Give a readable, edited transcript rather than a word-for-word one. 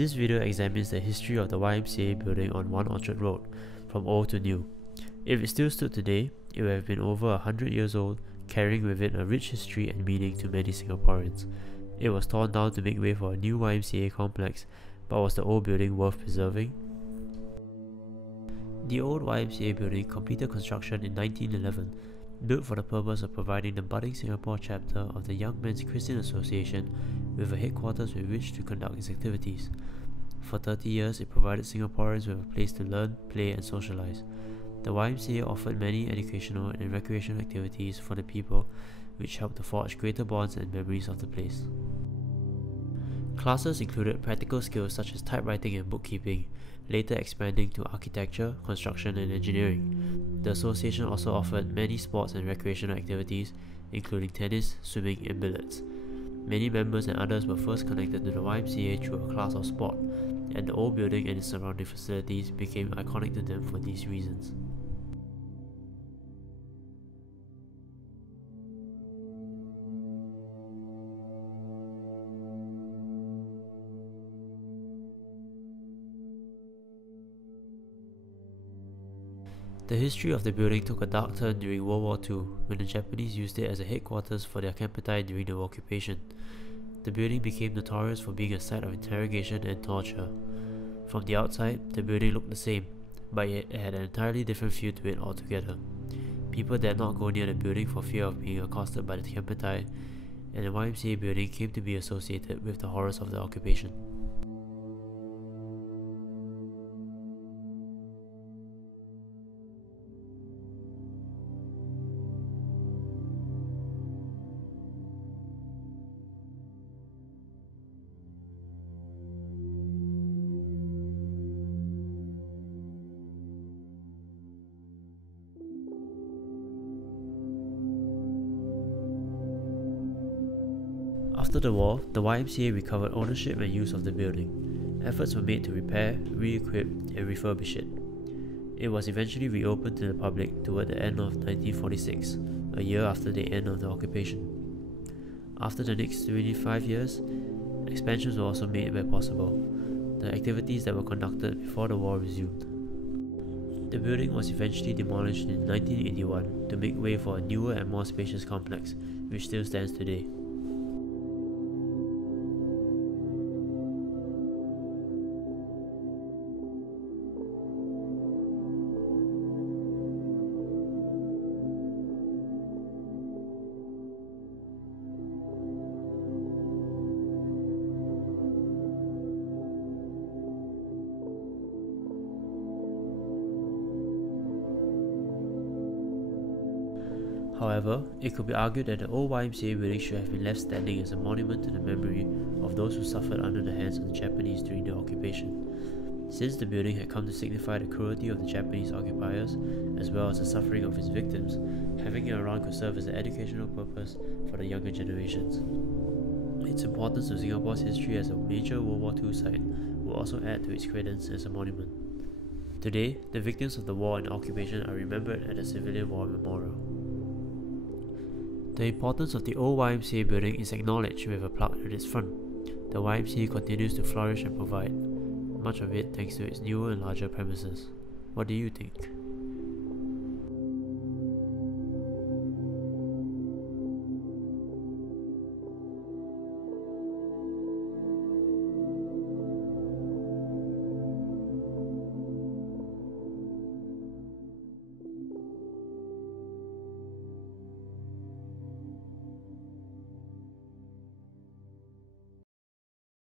This video examines the history of the YMCA building on 1 Orchard Road, from old to new. If it still stood today, it would have been over 100 years old, carrying with it a rich history and meaning to many Singaporeans. It was torn down to make way for a new YMCA complex, but was the old building worth preserving? The old YMCA building completed construction in 1911, built for the purpose of providing the budding Singapore chapter of the Young Men's Christian Association with a headquarters with which to conduct its activities. For 30 years, it provided Singaporeans with a place to learn, play and socialize. The YMCA offered many educational and recreational activities for the people, which helped to forge greater bonds and memories of the place. Classes included practical skills such as typewriting and bookkeeping, later expanding to architecture, construction and engineering. The association also offered many sports and recreational activities, including tennis, swimming and billiards. Many members and others were first connected to the YMCA through a class of sport, and the old building and its surrounding facilities became iconic to them for these reasons. The history of the building took a dark turn during World War II, when the Japanese used it as a headquarters for their campaigned during the occupation. The building became notorious for being a site of interrogation and torture. From the outside, the building looked the same, but it had an entirely different feel to it altogether. People dared not go near the building for fear of being accosted by the campaigned, and the YMCA building came to be associated with the horrors of the occupation. After the war, the YMCA recovered ownership and use of the building. Efforts were made to repair, re-equip and refurbish it. It was eventually reopened to the public toward the end of 1946, a year after the end of the occupation. After the next 25 years, expansions were also made where possible. The activities that were conducted before the war resumed. The building was eventually demolished in 1981 to make way for a newer and more spacious complex, which still stands today. However, it could be argued that the old YMCA building should have been left standing as a monument to the memory of those who suffered under the hands of the Japanese during the occupation. Since the building had come to signify the cruelty of the Japanese occupiers, as well as the suffering of its victims, having it around could serve as an educational purpose for the younger generations. Its importance to Singapore's history as a major World War II site will also add to its credence as a monument. Today, the victims of the war and occupation are remembered at the Civilian War Memorial. The importance of the old YMCA building is acknowledged with a plaque at its front. The YMCA continues to flourish and provide, much of it thanks to its newer and larger premises. What do you think?